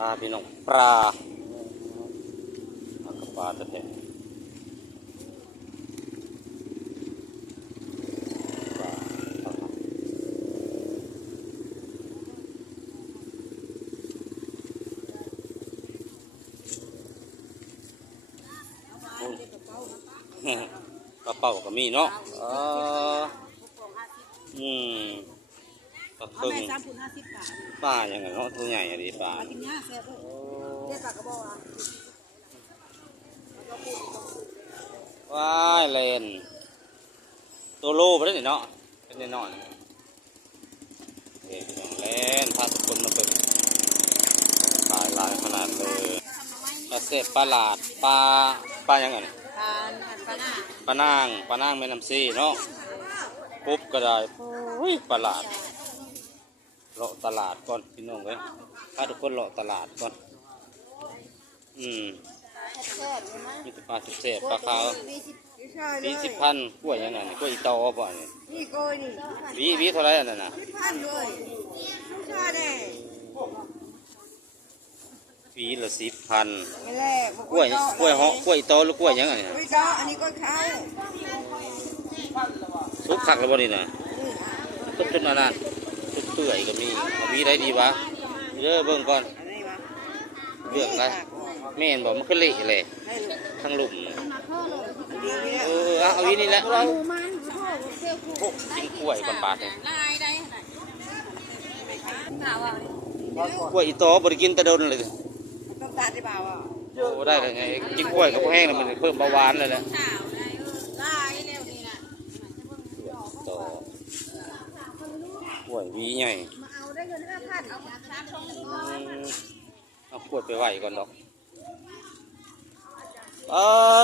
ปลาพี่น้องปลากับปลาแท้ปลาเป่าก็มีเนาะอืมปลาครึ่งปลาอย่างไงเนาะตัวใหญ่อะดิปลาว้ายเลนตัวโลไปได้เนาะเป็นแน่นอนเลนพาทุกคนมาเปิดปลาลายขนาดเลยปลาเสร็จปลาหลาดปลาอย่างไงปลานางแม่น้ำซีเนาะปุ๊บก็ได้ปลาหลาดเลาะตลาดก่อนพี่น้องเว้ยพาทุกคนเลาะตลาดก่อนมีแต่ปลาเศษปลาขาว20,000กล้วยยังไงกล้วยอีตอป่ะนี่วีเท่าไรอันนั้นนะวีละ10,000กล้วยเหาะกล้วยอีตอหรือกล้วยยังไงนะอันนี้ก็ข้าวซุปขักแล้วบ่นี่นะซุปจนนานซุปเปื่อยก็มีวีได้ดีวะเด้อเบิ่งก่อนเรื่องอะไรแม่นบอกมันขึ้นเละเลยทั้งหลุมเอาวีนี่แหละกินกล้วยก่อนปาดเลยกล้วยอีตอบริกินตะโดนเลยโอ้ได้เลยไงกินกล้วยกับพวกแห้งเลยมันเพิ่มเบาหวานเลยแหละต่อกล้วยวีใหญ่เอาขวดไปไหวก่อนดอก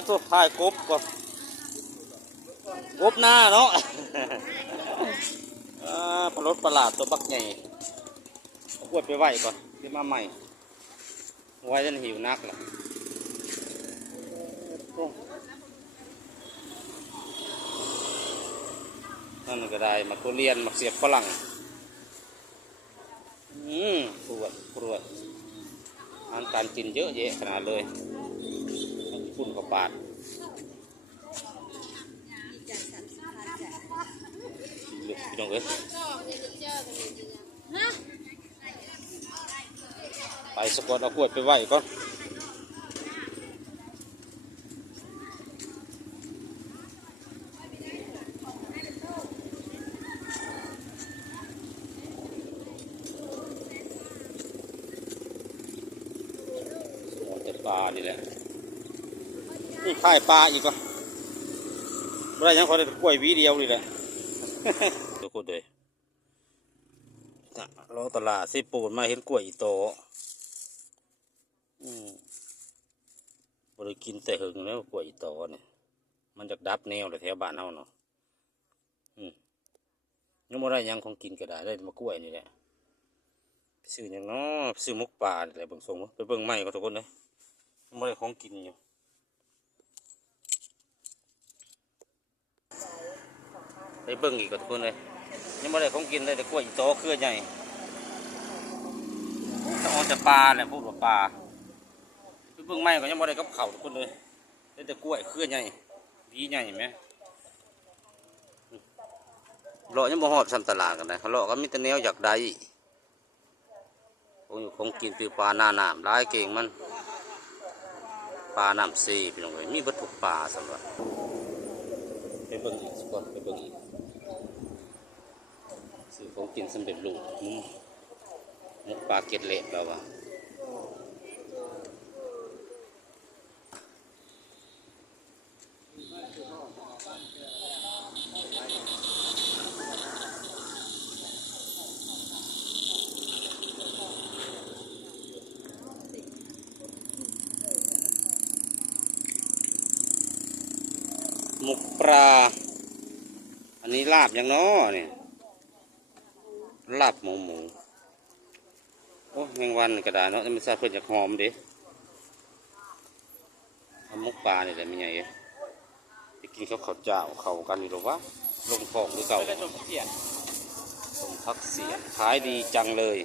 ตัวพายกบก่อนกบหน้าเนาะปลาลดประหลาดตัวบักใหญ่เอาขวดไปไหวก่อนขึ้นมาใหม่ไว้จนหิวนักล่ะนั่นก็ได้มาทุเรียนมาเสียบฝรั่งปวดอาหารการกินเยอะแยะขนาดเลยฝุ่นกับบาดพี่น้องเอ้ยไปสกอตเอาขวดไปไหวก่อนปลานี่แหละนี่ข่ายปลาอีกก็อะไรยังเขาได้กล้วยวีเดียวนี่แหละทุกคนเลยเราตลาดสิปูนมาเห็นกล้วยอีโตบริกินแต่หึงแล้วกล้วยอีโตเนี่ยมันจะดับแนวเลยแถวบ้านเราเนาะยังไม่ได้ยังคงกินก็ได้มากล้วยนี่แหละซื้อยังเนาะซื้อมุกปลาอะไรบางทรงไปเบิ่งใหม่ก็ทุกคนเลยไม่ได้ของกินอยู่ไปเบิ่งอีกกับทุกคนเลยยังไม่ได้ของกินเลยแต่กล้วยอีโตเครือใหญ่จะออกจากปลาเนี่ยพูดว่าปลาไปเบิ่งไม่ก็ยังไม่ได้กับเข่าทุกคนเลยแต่กล้วยเครือใหญ่ดีใหญ่ไหมเลาะยังบ่หอดสันตลาดกันนะเลาะก็มีแต่แนวอยากได้ของกินคือปลาหน้าหนามร้ายเก่งมันปลาน้ำซีพี่น้องเลยมีวัตถุปลาสำหรับไปเบิ่งอีกก่อนไปเบิ่งอีกซื้อของกินสำเร็จรูปมุกปลาเกล็ดเละแล้ววะหมกปลาอันนี้ลาบอย่างน้อเนี่ยลาบหมูโอ้แมงวันกระดาษเนาะมันซาเพื่อนจะหอมดิหมกปลาเนี่ยแหละมีไงไปกินข้าวเจ้าเขากันอยู่หรอวะลงฟองหรือเก่าสมพักเสียนขายดีจังเลย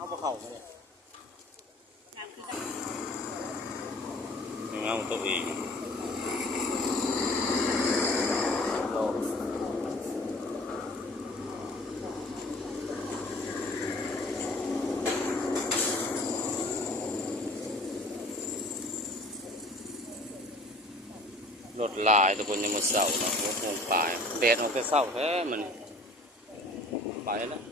เอาบ่เข้ามาเลย ยังเอาตัวเองโลรถลายทุกคนยังมาเศร้าเนาะ6 โมงปลายแดดออกแต่เศร้าแท้มันไปแล้ว